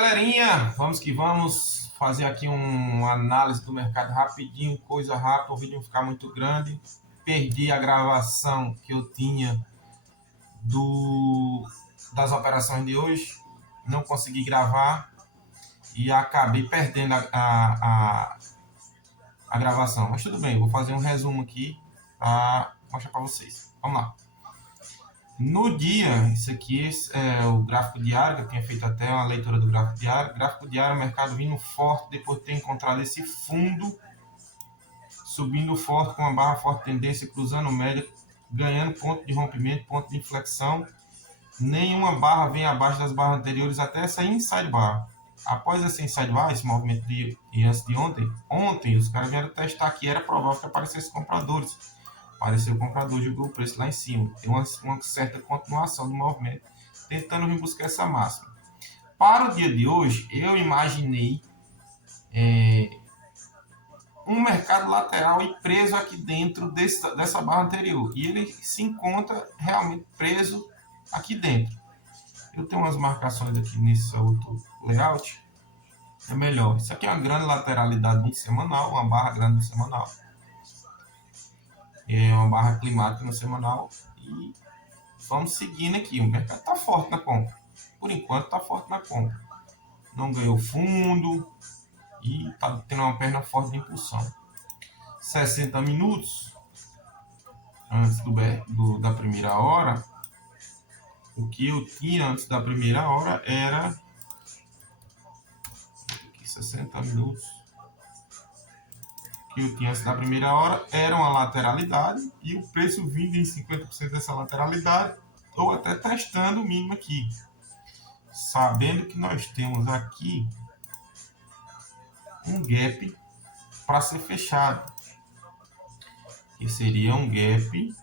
galerinha, vamos que vamos fazer aqui uma análise do mercado rapidinho, coisa rápida, o vídeo não ficar muito grande. Perdi a gravação que eu tinha das operações de hoje, não consegui gravar e acabei perdendo a gravação, mas tudo bem, vou fazer um resumo aqui para mostrar para vocês. Vamos lá. No dia, isso aqui é o gráfico diário, que eu tinha feito até uma leitura do gráfico diário. Gráfico diário, o mercado vindo forte, depois de ter encontrado esse fundo, subindo forte com uma barra forte tendência, cruzando média, ganhando ponto de rompimento, ponto de inflexão. Nenhuma barra vem abaixo das barras anteriores até essa inside bar. Após essa inside bar, esse movimento de antes de ontem os caras vieram testar que era provável que aparecessem compradores. Apareceu o comprador, jogou o preço lá em cima. Tem uma certa continuação do movimento, tentando vir buscar essa máxima. Para o dia de hoje, eu imaginei um mercado lateral e preso aqui dentro dessa barra anterior. E ele se encontra realmente preso aqui dentro. Eu tenho umas marcações aqui nesse outro layout. É melhor. Isso aqui é uma grande lateralidade no semanal, uma barra grande no semanal. É uma barra climática no semanal e vamos seguindo aqui. O mercado está forte na compra. Por enquanto está forte na compra. Não ganhou fundo e está tendo uma perna forte de impulsão. 60 minutos antes da primeira hora. O que eu tinha antes da primeira hora era aqui, 60 minutos. Que eu tinha antes da primeira hora era uma lateralidade e o preço vindo em 50% dessa lateralidade ou até testando o mínimo aqui, sabendo que nós temos aqui um gap para ser fechado, que seria um gap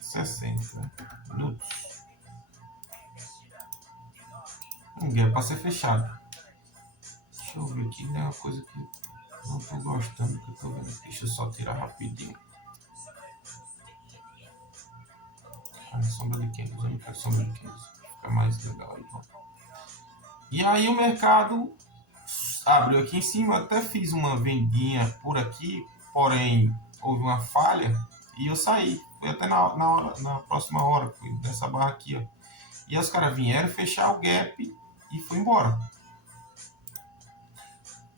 60 minutos. Um gap para ser fechado. Deixa eu ver aqui, né? Uma coisa que não estou gostando que eu estou vendo. Deixa eu só tirar rapidinho. Sombra de candles, eu não quero sombra de candles. Fica mais legal aí. E aí o mercado abriu aqui em cima. Até fiz uma vendinha por aqui, porém houve uma falha e eu saí. Foi até na próxima hora, foi dessa barra aqui, ó. E aí os caras vieram fechar o gap e foi embora.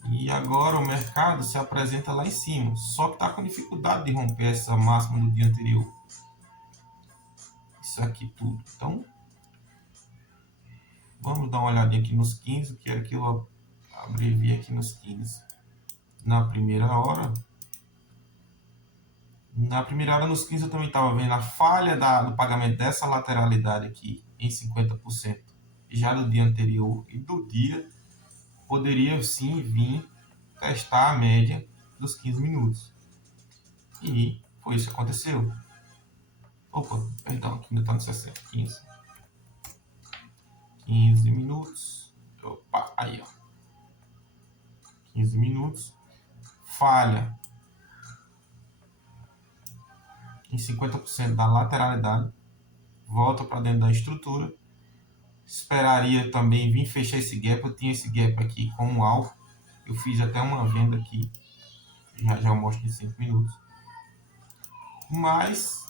E agora o mercado se apresenta lá em cima, só que está com dificuldade de romper essa máxima do dia anterior. Isso aqui tudo. Então, vamos dar uma olhadinha aqui nos 15, que era que eu abreviei aqui nos 15. Na primeira hora nos 15 eu também estava vendo a falha do pagamento dessa lateralidade aqui em 50%, já do dia anterior e do dia. Poderia sim vir testar a média dos 15 minutos. E foi isso que aconteceu. Opa, perdão, aqui ainda está no 60. 15 minutos. Opa, aí ó. 15 minutos. Falha em 50% da lateralidade. Volta para dentro da estrutura. Esperaria também vir fechar esse gap. Eu tinha esse gap aqui com um alvo. Eu fiz até uma venda aqui. Já eu mostro em 5 minutos. Mas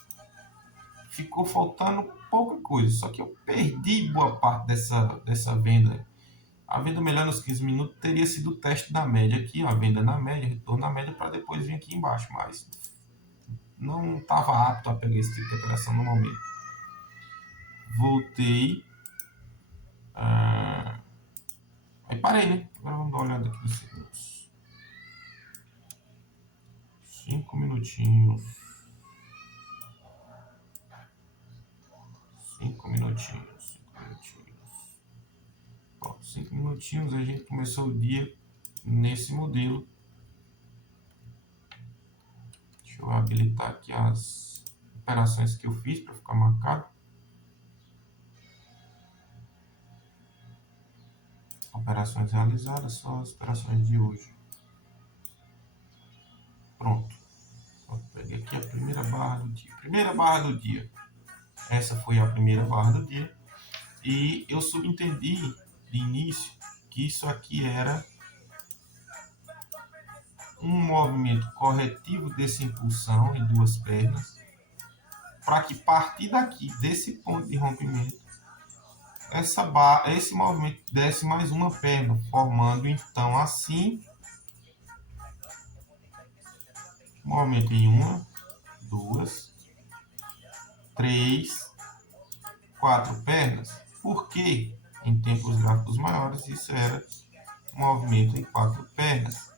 ficou faltando pouca coisa. Só que eu perdi boa parte dessa venda. A venda melhor nos 15 minutos teria sido o teste da média aqui. A venda na média, retorno na média, para depois vir aqui embaixo. Mas não estava apto a pegar esse tipo de operação no momento. Voltei. Aí parei, né? Agora vamos dar uma olhada aqui nos segundos. 5 minutinhos. 5 minutinhos. Bom, 5 minutinhos a gente começou o dia nesse modelo. Deixa eu habilitar aqui as operações que eu fiz para ficar marcado. Operações realizadas, só as operações de hoje. Pronto. Vou pegar aqui aqui é a primeira barra do dia. Primeira barra do dia. Essa foi a primeira barra do dia. E eu subentendi de início que isso aqui era um movimento corretivo dessa impulsão em duas pernas, para que a partir daqui, desse ponto de rompimento, esse movimento desce mais uma perna, formando então assim, movimento em uma, duas, três, quatro pernas. Por quê? Em tempos gráficos maiores, isso era um movimento em quatro pernas.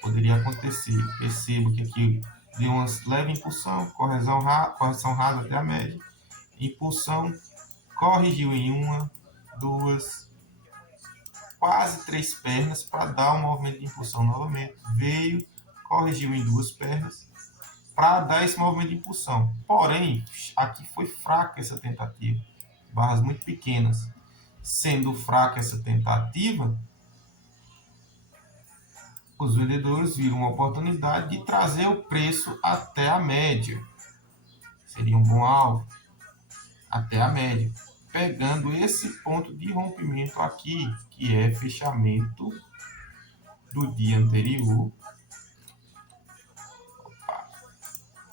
Poderia acontecer. Perceba que aqui deu uma leve impulsão, correção rasa até a média. Impulsão, corrigiu em uma, duas, quase três pernas para dar um movimento de impulsão novamente. Veio, corrigiu em duas pernas para dar esse movimento de impulsão. Porém, aqui foi fraca essa tentativa. Barras muito pequenas. Sendo fraca essa tentativa, os vendedores viram uma oportunidade de trazer o preço até a média. Seria um bom alvo. Até a média. Pegando esse ponto de rompimento aqui, que é fechamento do dia anterior.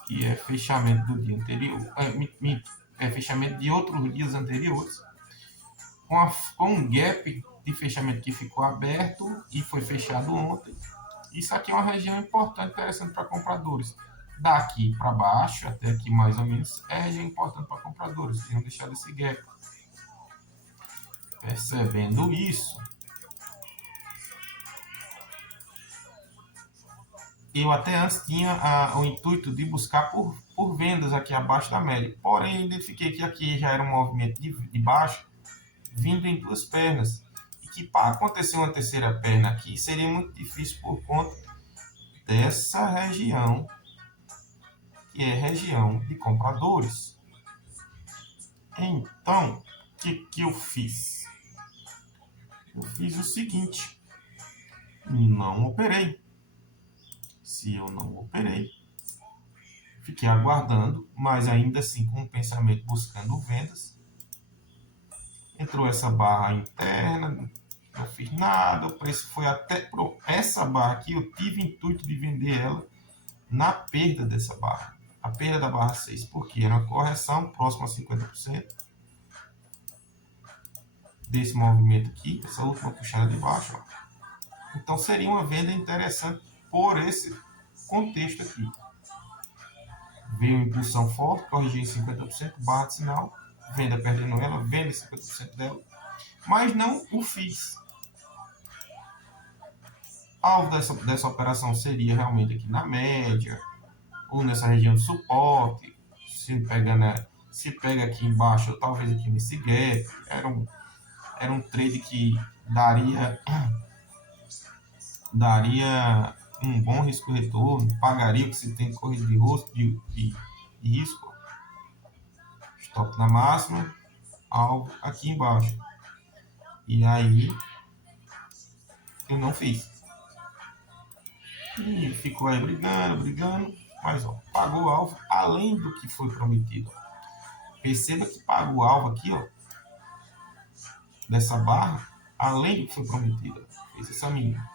Que é fechamento do dia anterior. É fechamento de outros dias anteriores. Com um gap de fechamento que ficou aberto e foi fechado ontem. Isso aqui é uma região importante, interessante para compradores. Daqui para baixo, até aqui mais ou menos, é região importante para compradores. Não deixar desse gap. Percebendo isso, eu até antes tinha o intuito de buscar por vendas aqui abaixo da média. Porém, identifiquei que aqui já era um movimento de baixo, vindo em duas pernas. E que para acontecer uma terceira perna aqui, seria muito difícil por conta dessa região, que é região de compradores. Então, o que eu fiz? Eu fiz o seguinte, não operei. Se eu não operei, fiquei aguardando, mas ainda assim com o pensamento buscando vendas. Entrou essa barra interna, não fiz nada, o preço foi até essa barra aqui, eu tive intuito de vender ela na perda dessa barra. A perda da barra 6, porque era uma correção próxima a 50% desse movimento aqui, essa última puxada de baixo. Ó. Então seria uma venda interessante por esse contexto aqui. Veio impulsão forte, corrigiu em 50%, barra de sinal, venda perdendo ela, venda 50% dela, mas não o fiz. Alvo dessa operação seria realmente aqui na média, ou nessa região de suporte, se pega aqui embaixo, ou talvez aqui nesse gap, era um trade que daria um bom risco-retorno, pagaria o que se tem de corrida de risco, stop na máxima, alvo aqui embaixo. E aí, eu não fiz. E ficou aí brigando, mas ó, pagou o alvo além do que foi prometido. Perceba que pagou o alvo aqui, ó, dessa barra, além do que foi prometido. Fez essa mínima.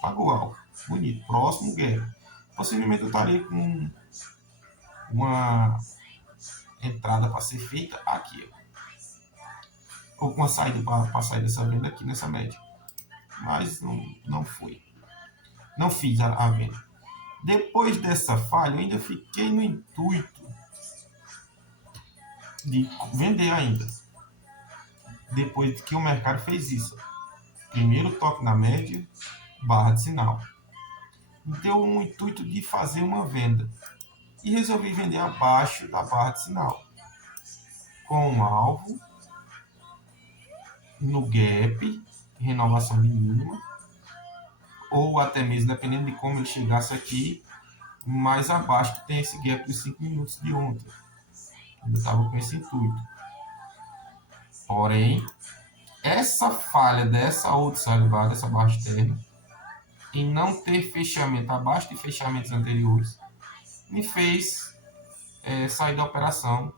Pagou o alvo. Bonito. Próximo gap. Possivelmente eu estaria com uma entrada para ser feita aqui, ó. Ou com uma saída para sair dessa venda aqui nessa média. Mas não foi. Não fiz a venda. Depois dessa falha, eu ainda fiquei no intuito de vender ainda. Depois que o mercado fez isso. Primeiro toque na média, barra de sinal. Deu um intuito de fazer uma venda. E resolvi vender abaixo da barra de sinal. Com um alvo no gap, renovação mínima, ou até mesmo, dependendo de como ele chegasse aqui, mais abaixo, que tem esse gap de 5 minutos de ontem. Eu estava com esse intuito. Porém, essa falha dessa outside bar, dessa barra externa, em não ter fechamento abaixo de fechamentos anteriores, me fez sair da operação,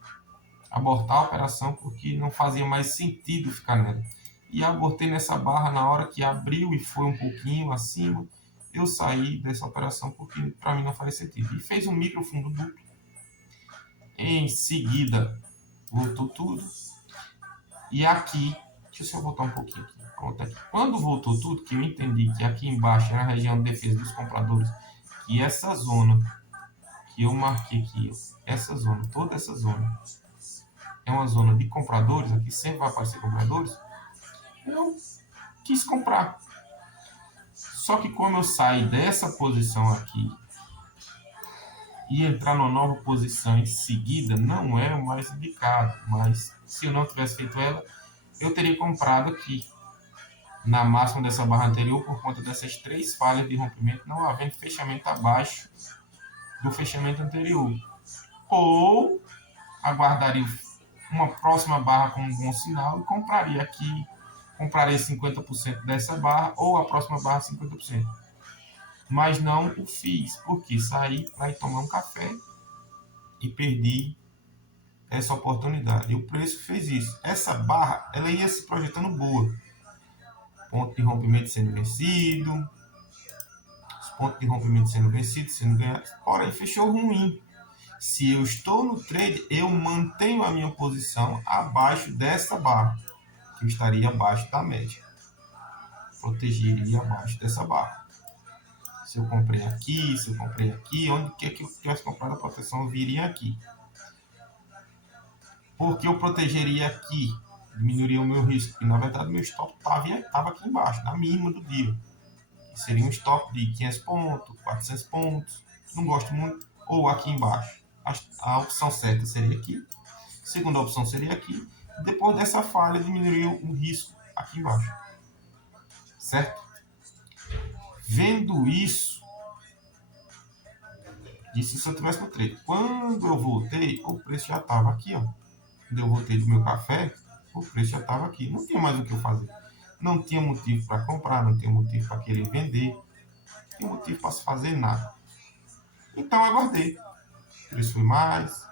abortar a operação, porque não fazia mais sentido ficar nela. E abortei nessa barra na hora que abriu e foi um pouquinho acima. Eu saí dessa operação porque para mim não faz sentido. E fez um micro fundo duplo. Em seguida, voltou tudo. E aqui, deixa eu só voltar um pouquinho aqui. Pronto, aqui. Quando voltou tudo, que eu entendi que aqui embaixo era a região de defesa dos compradores, que essa zona que eu marquei aqui, essa zona, toda essa zona, é uma zona de compradores, aqui sempre vai aparecer compradores, eu quis comprar. Só que como eu saí dessa posição aqui e entrar numa nova posição em seguida, não era o mais indicado, mas se eu não tivesse feito ela, eu teria comprado aqui, na máxima dessa barra anterior, por conta dessas 3 falhas de rompimento, não havendo fechamento abaixo do fechamento anterior. Ou aguardaria uma próxima barra com um bom sinal e compraria aqui, compraria 50% dessa barra ou a próxima barra 50%. Mas não o fiz, porque saí para ir tomar um café e perdi essa oportunidade. E o preço fez isso. Essa barra, ela ia se projetando boa. Ponto de rompimento sendo vencido, os pontos de rompimento sendo vencidos, sendo ganhados. Porém, fechou ruim. Se eu estou no trade, eu mantenho a minha posição abaixo dessa barra, que eu estaria abaixo da média. Protegeria abaixo dessa barra. Se eu comprei aqui, se eu comprei aqui, onde quer que eu tivesse comprado a proteção, viria aqui. Porque eu protegeria aqui, diminuiria o meu risco, e na verdade meu stop estava aqui embaixo, na mínima do dia. Que seria um stop de 500 pontos, 400 pontos, não gosto muito, ou aqui embaixo. A opção certa seria aqui, a segunda opção seria aqui, depois dessa falha diminuiria o risco aqui embaixo. Certo? Vendo isso, disse se eu tivesse no trade. Quando eu voltei, o preço já estava aqui, ó. Quando eu voltei do meu café, o preço já estava aqui. Não tinha mais o que eu fazer. Não tinha motivo para comprar, não tinha motivo para querer vender, não tinha motivo para se fazer nada. Então aguardei. O preço foi mais,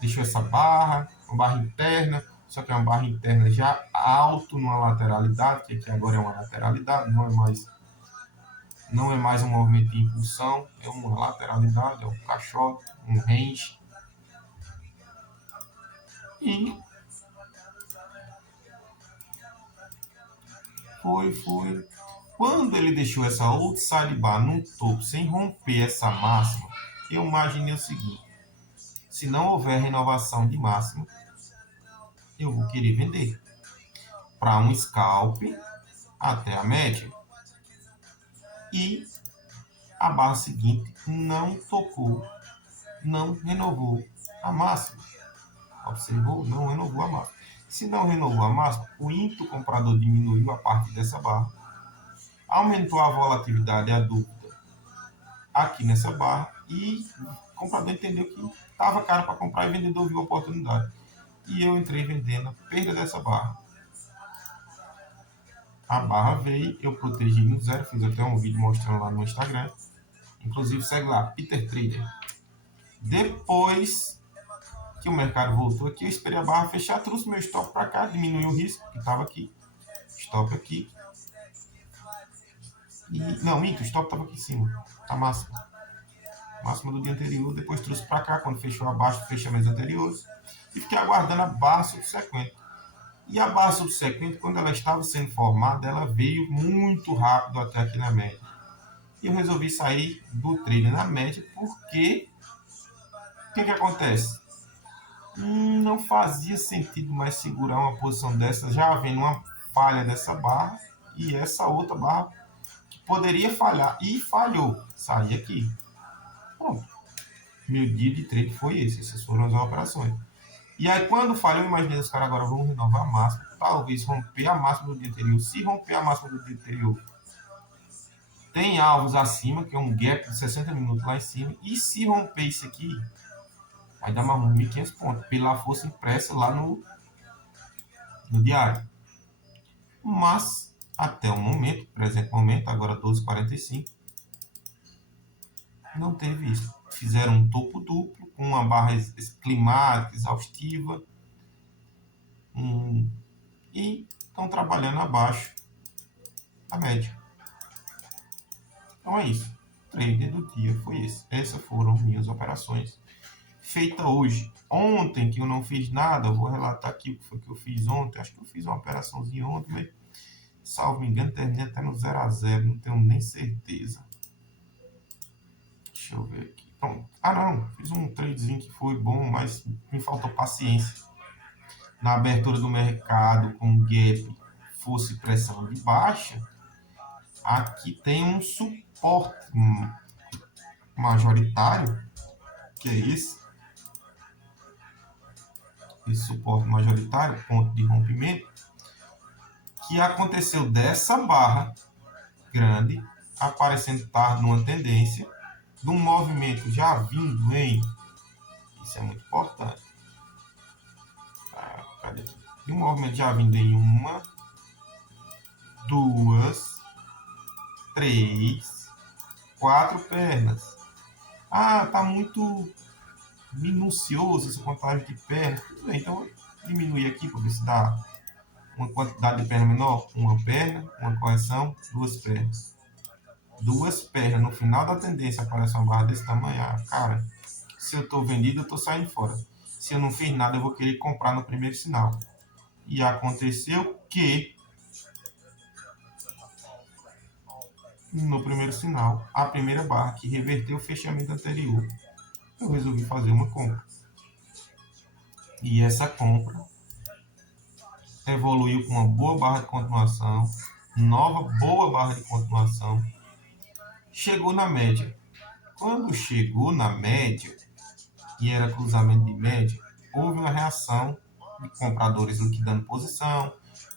deixou essa barra, uma barra interna, só que é uma barra interna já alto numa lateralidade, que aqui agora é uma lateralidade, não é mais um movimento de impulsão, é uma lateralidade, é um caixote, um range. E foi. Quando ele deixou essa outside bar no topo, sem romper essa máxima, eu imaginei o seguinte: se não houver renovação de máxima, eu vou querer vender para um scalp até a média. E a barra seguinte não tocou, não renovou a máxima. Observou? Não renovou a máxima. Se não renovou a máxima, o ímpeto comprador diminuiu a parte dessa barra, aumentou a volatilidade e a dúvida aqui nessa barra e o comprador entendeu que estava caro para comprar e o vendedor viu a oportunidade. E eu entrei vendendo a perda dessa barra. A barra veio, eu protegi no zero, fiz até um vídeo mostrando lá no Instagram. Inclusive segue lá, Peter Trader. Depois que o mercado voltou aqui, eu esperei a barra fechar, trouxe meu stop para cá, diminui o risco que estava aqui. Stop aqui. E, não, minto, o stop estava aqui em cima, a máxima. Máxima do dia anterior, depois trouxe para cá, quando fechou abaixo dos fechamentos anteriores. E fiquei aguardando a barra subsequente. E a barra subsequente, quando ela estava sendo formada, ela veio muito rápido até aqui na média. E eu resolvi sair do trade na média, porque o que acontece? Não fazia sentido mais segurar uma posição dessa, já havendo uma falha dessa barra e essa outra barra que poderia falhar e falhou. Saí aqui. Pronto. Meu dia de trade foi esse. Essas foram as operações. E aí, quando falhou, eu imaginei os caras agora vão renovar a máxima. Talvez romper a máxima do dia anterior. Se romper a máxima do dia anterior, tem alvos acima, que é um gap de 60 minutos lá em cima. E se romper isso aqui, vai dar mais uns 1.500 pontos, pela força impressa lá no diário. Mas, até o momento, presente momento, agora 12h45, não teve isso. fizeram um topo duplo com uma barra climática, exaustiva, e estão trabalhando abaixo da média. Então é isso. O trader do dia foi esse. Essas foram minhas operações feitas hoje. Ontem, que eu não fiz nada, eu vou relatar aqui o que foi que eu fiz ontem. Acho que eu fiz uma operaçãozinha ontem, mas, salvo me engano, terminei até no 0 a 0, não tenho nem certeza. Deixa eu ver aqui. Pronto. Ah, não. Fiz um tradezinho que foi bom, mas me faltou paciência. Na abertura do mercado, com gap, força e pressão de baixa, aqui tem um suporte majoritário, que é esse suporte majoritário, ponto de rompimento, que aconteceu dessa barra grande, aparecendo tarde numa tendência, de um movimento já vindo em, isso é muito importante, de um movimento já vindo em 1, 2, 3, 4 pernas. Ah, tá muito minucioso essa contagem de pernas. Tudo bem, então eu diminuir aqui para ver se dá uma quantidade de perna menor. Uma perna, uma correção, 2 pernas. 2 pernas. No final da tendência aparece uma barra desse tamanho. Ah, cara, se eu estou vendido, eu estou saindo fora. Se eu não fiz nada, eu vou querer comprar no primeiro sinal. E aconteceu que no primeiro sinal, a primeira barra que reverteu o fechamento anterior, eu resolvi fazer uma compra. E essa compra evoluiu com uma boa barra de continuação, nova boa barra de continuação, chegou na média. Quando chegou na média, e era cruzamento de média, houve uma reação de compradores liquidando posição,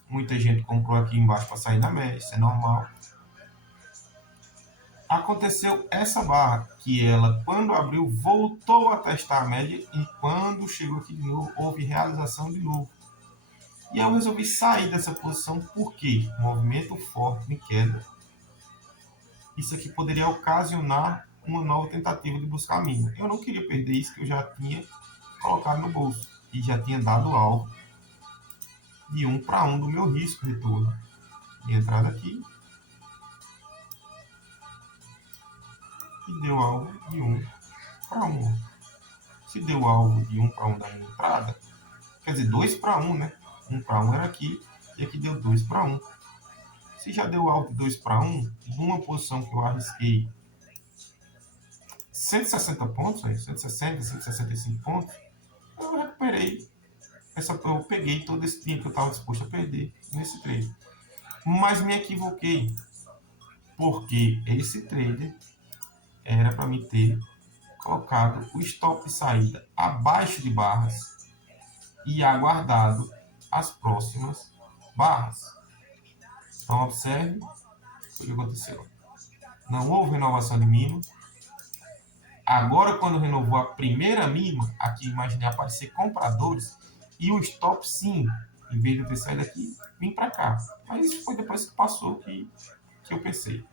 muita gente comprou aqui embaixo para sair na média, isso é normal. Aconteceu essa barra, que ela, quando abriu, voltou a testar a média, e quando chegou aqui de novo, houve realização de novo. E eu resolvi sair dessa posição porque movimento forte de queda. Isso aqui poderia ocasionar uma nova tentativa de buscar a mínima. Eu não queria perder isso que eu já tinha colocado no bolso e já tinha dado alvo de 1 para 1 do meu risco de retorno. E entrada aqui e deu alvo de 1 para 1. Se deu alvo de 1 para 1 da minha entrada, quer dizer, 2 para 1, né? 1 para 1 era aqui, e aqui deu 2 para 1. Se já deu alvo de 2 para 1, numa posição que eu arrisquei 160 pontos, 160, 165 pontos, eu recuperei, eu peguei todo esse tempo que eu estava disposto a perder nesse trade. Mas me equivoquei, porque esse trader era para me ter colocado o stop de saída abaixo de barras e aguardado as próximas barras. Então observe o que aconteceu. Não houve renovação de mínima. Agora, quando renovou a primeira mínima, aqui imaginei aparecer compradores e o stop, sim, em vez de eu ter saído aqui, vim para cá. Mas isso foi depois que passou que eu pensei.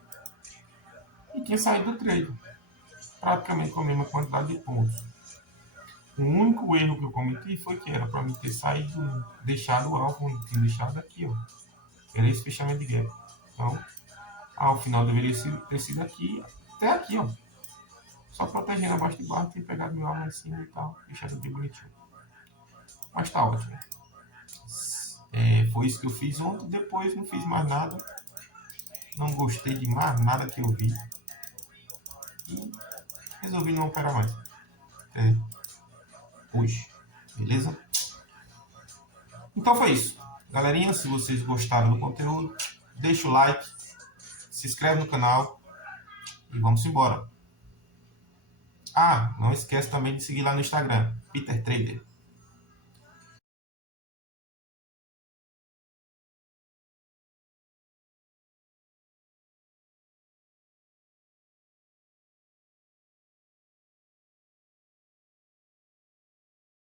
E tinha saído do trade, praticamente com a mesma quantidade de pontos. O único erro que eu cometi foi que era para mim ter saído, deixado o alvo, onde tinha deixado aqui, ó. Era esse fechamento de gap. Então, ao final deveria ter sido aqui, até aqui, ó. Só protegendo abaixo de barra, ter pegado meu alvo lá em cima e tal, deixado bem bonitinho. Mas tá ótimo. Foi isso que eu fiz ontem, depois não fiz mais nada. Não gostei de mais nada que eu vi. E resolvi não operar mais. Hoje. Beleza? Então foi isso. Galerinha, se vocês gostaram do conteúdo, deixa o like, se inscreve no canal e vamos embora. Ah, não esquece também de seguir lá no Instagram, Peter Trader.